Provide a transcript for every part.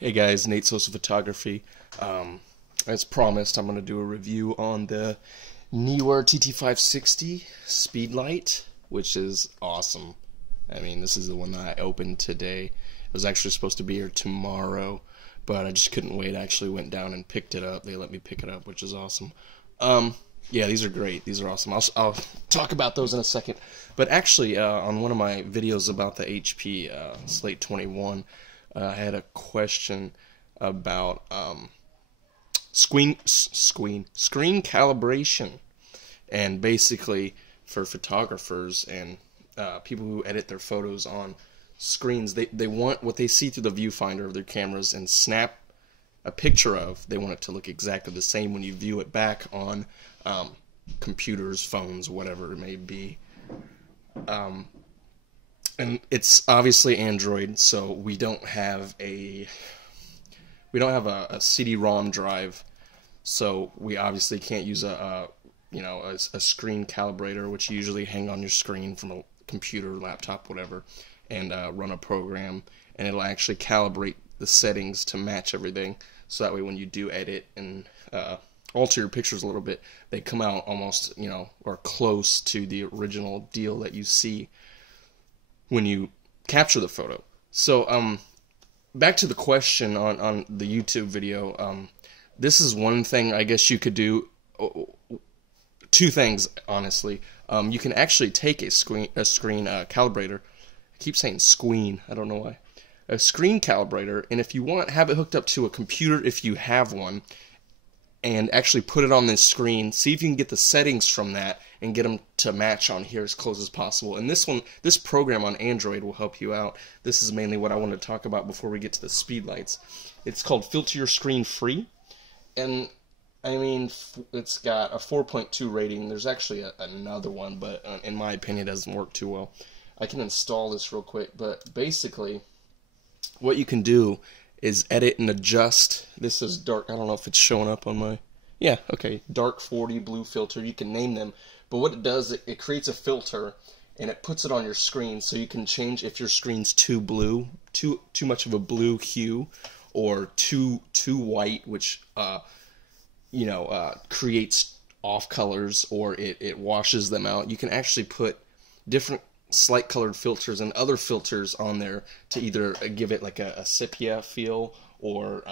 Hey guys, Nate Sosa Photography. As promised, I'm going to do a review on the NEEWER Tt560 Speedlite, which is awesome. I mean, this is the one that I opened today. It was actually supposed to be here tomorrow, but I just couldn't wait. I actually went down and picked it up. They let me pick it up, which is awesome. Yeah, these are great. These are awesome. I'll talk about those in a second. But actually, on one of my videos about the HP Slate 21, I had a question about screen calibration, and basically for photographers and people who edit their photos on screens, they want what they see through the viewfinder of their cameras and snap a picture of. They want it to look exactly the same when you view it back on computers, phones, whatever it may be. And it's obviously Android, so we don't have a CD-ROM drive, so we obviously can't use a screen calibrator, which you usually hang on your screen from a computer, laptop, whatever, and run a program, and it'll actually calibrate the settings to match everything, so that way when you do edit and alter your pictures a little bit, they come out almost, or close to the original deal that you see when you capture the photo. So back to the question on the YouTube video. This is one thing I guess you could do. Two things, honestly. You can actually take a screen calibrator. I keep saying squeen, I don't know why. A screen calibrator, and if you want, have it hooked up to a computer if you have one, and actually put it on this screen. See if you can get the settings from that and get them to match on here as close as possible. And this program on Android will help you out. This is mainly what I want to talk about before we get to the Speedlights. It's called Filter Your Screen Free, and I mean, it's got a 4.2 rating. There's actually another one, but in my opinion, it doesn't work too well. I can install this real quick, but basically, what you can do is edit and adjust. This is dark. I don't know if it's showing up on my... Yeah, okay. Dark 40, blue filter. You can name them. But what it does, it creates a filter, and it puts it on your screen, so you can change if your screen's too blue, too much of a blue hue, or too white, which creates off colors, or it washes them out. You can actually put different slight colored filters and other filters on there to either give it like a sepia feel, or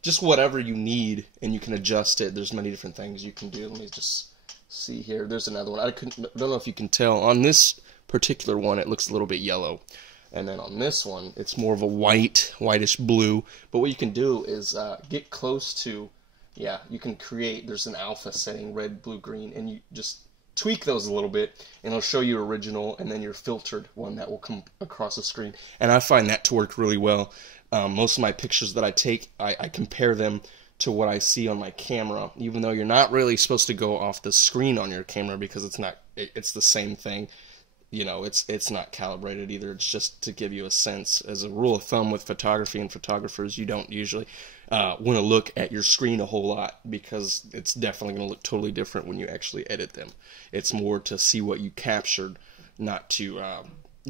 just whatever you need, and you can adjust it. There's many different things you can do. Let me just see here. There's another one. I don't know if you can tell. On this particular one, it looks a little bit yellow, and then on this one, it's more of a whitish blue. But what you can do is get close to, you can create, there's an alpha setting, red, blue, green, and you just tweak those a little bit, and it'll show you original and then your filtered one that will come across the screen. And I find that to work really well. Most of my pictures that I take, I compare them to what I see on my camera, even though you're not really supposed to go off the screen on your camera, because it's the same thing. It's not calibrated either. It's just to give you a sense. As a rule of thumb with photography and photographers, you don't usually want to look at your screen a whole lot, because it's definitely going to look totally different when you actually edit them. It's more to see what you captured, not to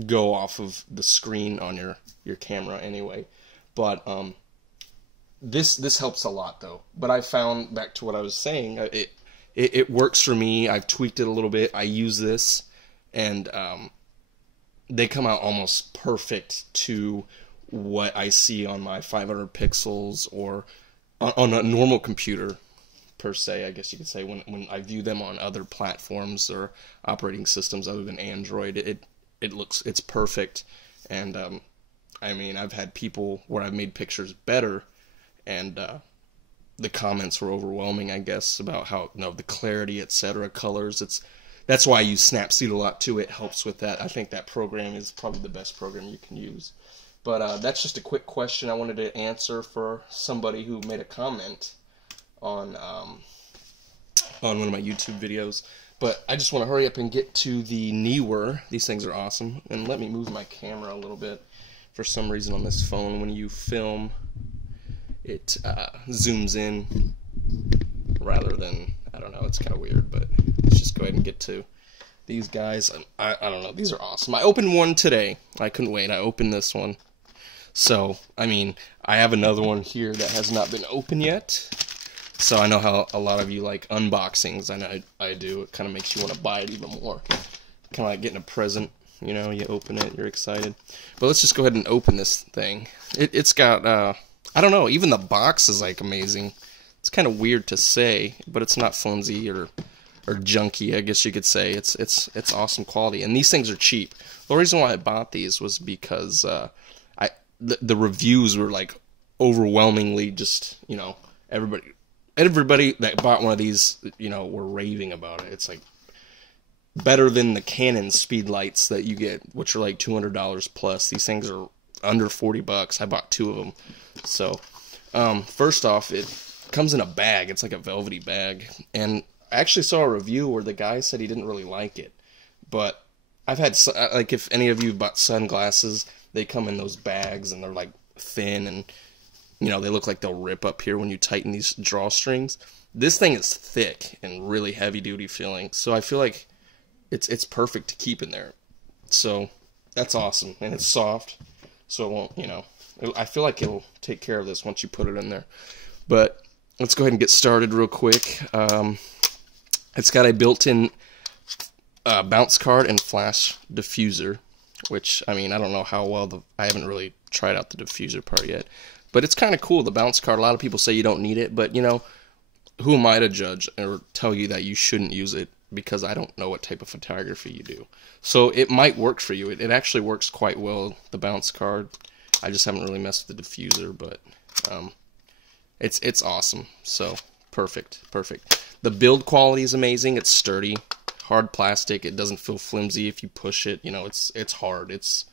go off of the screen on your camera anyway. But this helps a lot, though. But I found, back to what I was saying, it works for me. I've tweaked it a little bit. I use this, and they come out almost perfect to what I see on my 500 pixels, or on a normal computer, per se, I guess you could say. When I view them on other platforms or operating systems other than Android, it's perfect. And I mean, I've had people where I've made pictures better, and the comments were overwhelming, I guess, about how, the clarity, etc., colors. That's why I use Snapseed a lot too. It helps with that. I think that program is probably the best program you can use. But that's just a quick question I wanted to answer for somebody who made a comment on one of my YouTube videos. But I just want to hurry up and get to the NEEWER. These things are awesome. And let me move my camera a little bit. For some reason on this phone, when you film, it zooms in rather than, I don't know, it's kind of weird. But let's just go ahead and get to these guys. I don't know, these are awesome. I opened one today. I couldn't wait. I opened this one. So, I mean, I have another one here that has not been opened yet. So I know how a lot of you like unboxings. I know I do. It kind of makes you want to buy it even more. Kind of like getting a present. You know, you open it, you're excited. But let's just go ahead and open this thing. It's got, I don't know, even the box is like amazing. It's kind of weird to say, but it's not flimsy or junky, I guess you could say. It's awesome quality, and these things are cheap. The reason why I bought these was because the reviews were like overwhelmingly just, you know, everybody that bought one of these, you know, were raving about it. It's like better than the Canon Speedlites that you get, which are like $200 plus. These things are under $40. I bought 2 of them. So, first off, it comes in a bag. It's like a velvety bag. And I actually saw a review where the guy said he didn't really like it. But I've had, like, if any of you bought sunglasses, they come in those bags and they're like thin and, you know, they look like they'll rip up here when you tighten these drawstrings. This thing is thick and really heavy duty feeling. So I feel like it's perfect to keep in there. So that's awesome. And it's soft, so it won't, you know, I feel like it'll take care of this once you put it in there. But let's go ahead and get started real quick. It's got a built-in bounce card and flash diffuser, which, I mean, I don't know how well, I haven't really tried out the diffuser part yet. But it's kind of cool, the bounce card. A lot of people say you don't need it, but, you know, who am I to judge or tell you that you shouldn't use it? Because I don't know what type of photography you do. So it might work for you. It actually works quite well, the bounce card. I just haven't really messed with the diffuser, but it's awesome. So perfect. The build quality is amazing. It's sturdy, hard plastic. It doesn't feel flimsy if you push it. You know, it's hard. It's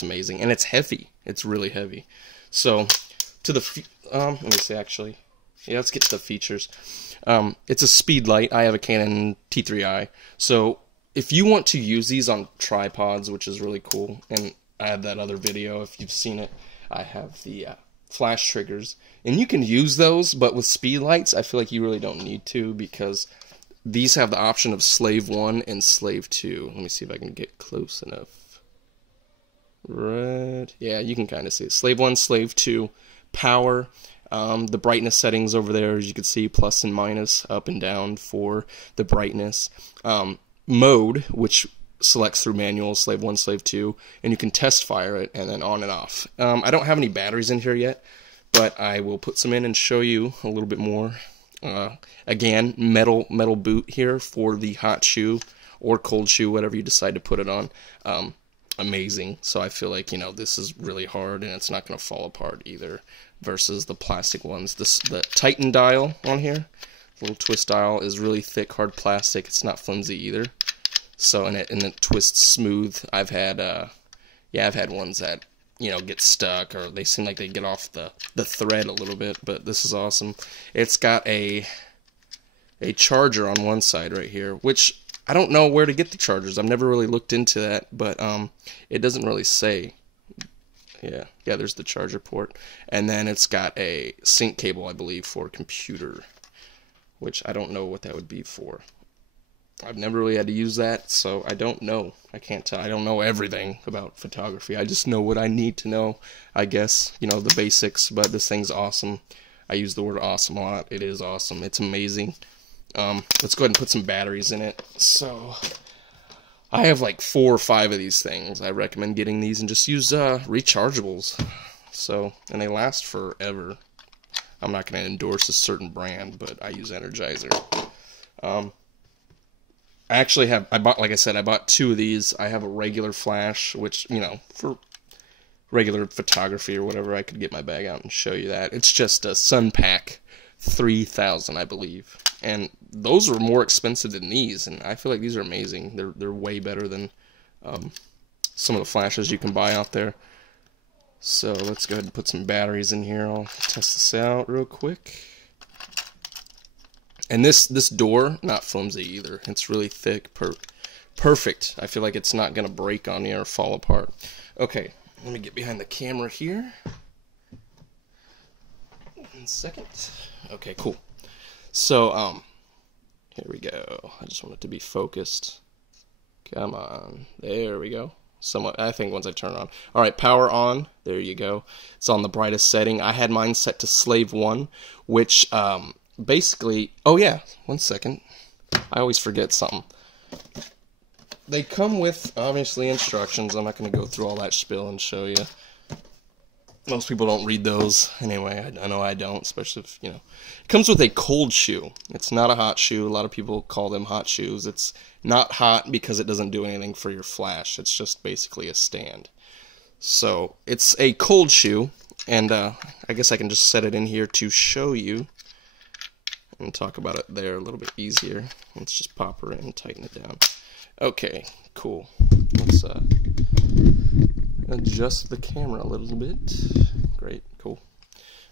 amazing, and it's heavy. It's really heavy. So to the let me see actually. Yeah, let's get to the features. It's a Speedlite. I have a Canon T3i. So if you want to use these on tripods, which is really cool, and I have that other video if you've seen it, I have the flash triggers. And you can use those, but with Speedlites, I feel like you really don't need to, because these have the option of Slave 1 and Slave 2. Let me see if I can get close enough. Right. Yeah, you can kind of see it. Slave 1, Slave 2, power. The brightness settings over there, as you can see, plus and minus, up and down for the brightness. Mode, which selects through manual, Slave 1, Slave 2, and you can test fire it, and then on and off. I don't have any batteries in here yet, but I will put some in and show you a little bit more. Again, metal boot here for the hot shoe or cold shoe, whatever you decide to put it on. Amazing. So I feel like, you know, this is really hard, and it's not going to fall apart either, versus the plastic ones. The Titan dial on here, little twist dial, is really thick, hard plastic. It's not flimsy either. So and it twists smooth. I've had ones that, you know, get stuck, or they seem like they get off the thread a little bit, but this is awesome. It's got a charger on one side right here, which I don't know where to get the chargers. I've never really looked into that, but it doesn't really say. Yeah, there's the charger port. And then it's got a sync cable, I believe, for a computer, which I don't know what that would be for. I've never really had to use that, so I don't know. I can't tell. I don't know everything about photography. I just know what I need to know, I guess. You know, the basics, but this thing's awesome. I use the word awesome a lot. It is awesome. It's amazing. Let's go ahead and put some batteries in it. So I have like 4 or 5 of these things. I recommend getting these and just use rechargeables. So, and they last forever. I'm not going to endorse a certain brand, but I use Energizer. I actually have, like I said, I bought 2 of these. I have a regular flash, which, you know, for regular photography or whatever, I could get my bag out and show you that. It's just a Sunpack 3000, I believe. And those are more expensive than these, and I feel like these are amazing. They're way better than some of the flashes you can buy out there. So let's go ahead and put some batteries in here. I'll test this out real quick. And this door, not flimsy either. It's really thick, perfect. I feel like it's not going to break on you or fall apart. Okay, let me get behind the camera here. 1 second. Okay, cool. So, here we go. I just want it to be focused. Come on. There we go. somewhat, I think, once I turn it on. Alright, power on. There you go. It's on the brightest setting. I had mine set to slave 1, which basically... Oh yeah, 1 second. I always forget something. They come with, obviously, instructions. I'm not going to go through all that spiel and show you. Most people don't read those. Anyway, I know I don't, especially if, you know. It comes with a cold shoe. It's not a hot shoe. A lot of people call them hot shoes. It's not hot because it doesn't do anything for your flash. It's just basically a stand. So, it's a cold shoe, and I guess I can just set it in here to show you and talk about it there a little bit easier. Let's just pop her in and tighten it down. Okay, cool. Let's adjust the camera a little bit. Great, cool.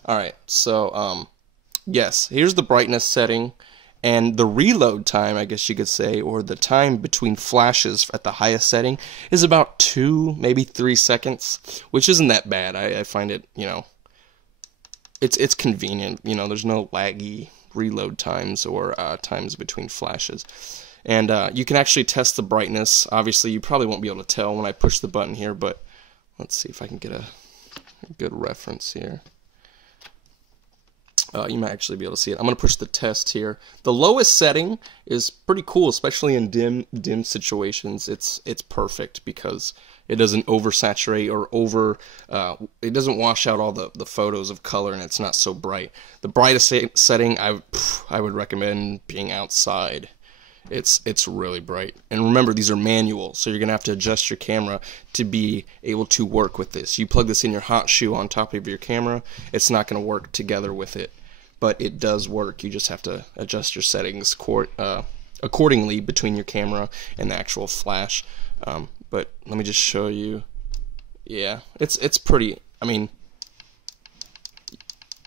Alright, so, yes, here's the brightness setting, and the reload time, I guess you could say, or the time between flashes at the highest setting, is about 2, maybe 3 seconds, which isn't that bad. I find it, you know, it's convenient. You know, there's no laggy reload times or times between flashes. And you can actually test the brightness. Obviously, you probably won't be able to tell when I push the button here, but let's see if I can get a good reference here. You might actually be able to see it. I'm going to push the test here. The lowest setting is pretty cool, especially in dim situations. It's perfect because it doesn't oversaturate or it doesn't wash out all the photos of color, and it's not so bright. The brightest setting I would recommend being outside. It's really bright. And remember, these are manual, so you're going to have to adjust your camera to be able to work with this. You plug this in your hot shoe on top of your camera, it's not going to work together with it. But it does work. You just have to adjust your settings accordingly between your camera and the actual flash. But let me just show you. Yeah, it's pretty, I mean,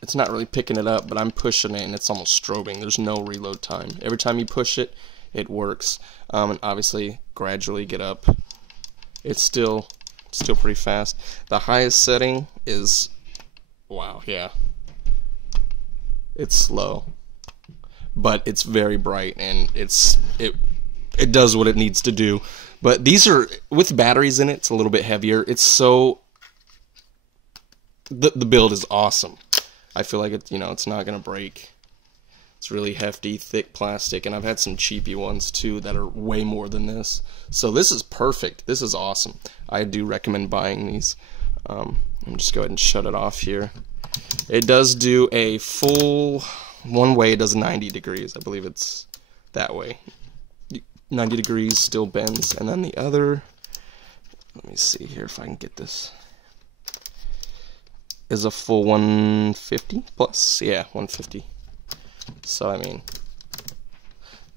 it's not really picking it up, but I'm pushing it and it's almost strobing. There's no reload time. Every time you push it, it works. And obviously, gradually get up. It's still pretty fast. The highest setting is, wow, yeah. It's slow, but it's very bright, and it does what it needs to do. But these are, with batteries in it, it's a little bit heavier. It's so, the build is awesome. I feel like it, you know, it's not gonna break. It's really hefty, thick plastic, and I've had some cheapy ones too that are way more than this. So this is perfect. This is awesome. I do recommend buying these. Let me just go ahead and shut it off here. It does do a full, one way it does 90 degrees. I believe it's that way. 90 degrees still bends. And then the other, let me see here if I can get this, is a full 150 plus. Yeah, 150. So, I mean,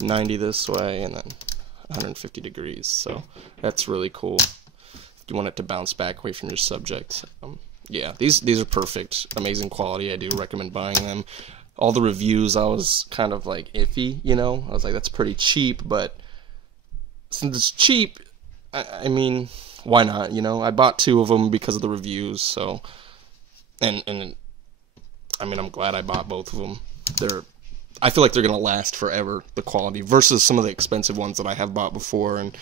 90 this way and then 150 degrees. So, that's really cool. If you want it to bounce back away from your subject. Yeah, these are perfect, amazing quality. I do recommend buying them. All the reviews, I was kind of like iffy, you know. I was like, that's pretty cheap, but since it's cheap, I mean, why not, you know? I bought 2 of them because of the reviews, so, and I mean, I'm glad I bought both of them. I feel like they're gonna last forever, the quality, versus some of the expensive ones that I have bought before, and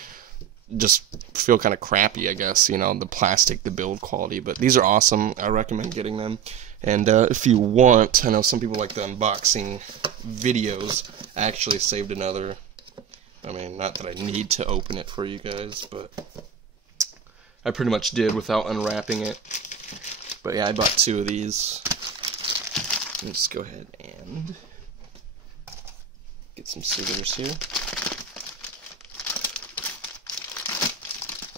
just feel kind of crappy, I guess, you know, the plastic, the build quality. But these are awesome. I recommend getting them. And if you want, I know some people like the unboxing videos. I actually saved another. I mean, not that I need to open it for you guys, but I pretty much did without unwrapping it. But yeah, I bought 2 of these. Let me just go ahead and get some scissors here.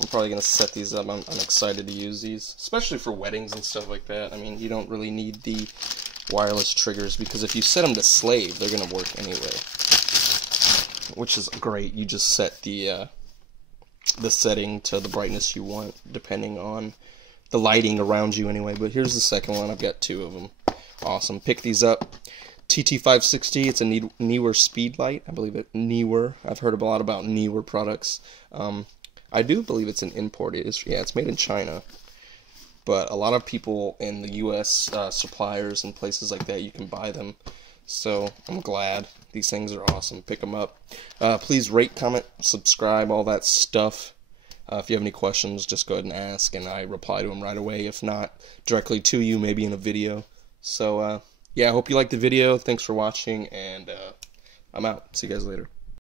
I'm probably going to set these up. I'm excited to use these, especially for weddings and stuff like that. I mean, you don't really need the wireless triggers, because if you set them to slave, they're going to work anyway, which is great. You just set the setting to the brightness you want, depending on the lighting around you anyway. But here's the second one. I've got 2 of them. Awesome. Pick these up. Tt560. It's a NEEWER Speedlite. I believe it. NEEWER. I've heard a lot about NEEWER products. I do believe it's an import. It's made in China. But a lot of people in the U.S. Suppliers and places like that, you can buy them. So I'm glad. These things are awesome. Pick them up. Please rate, comment, subscribe, all that stuff. If you have any questions, just go ahead and ask, and I reply to them right away. If not, directly to you, maybe in a video. So, yeah, I hope you liked the video. Thanks for watching, and I'm out. See you guys later.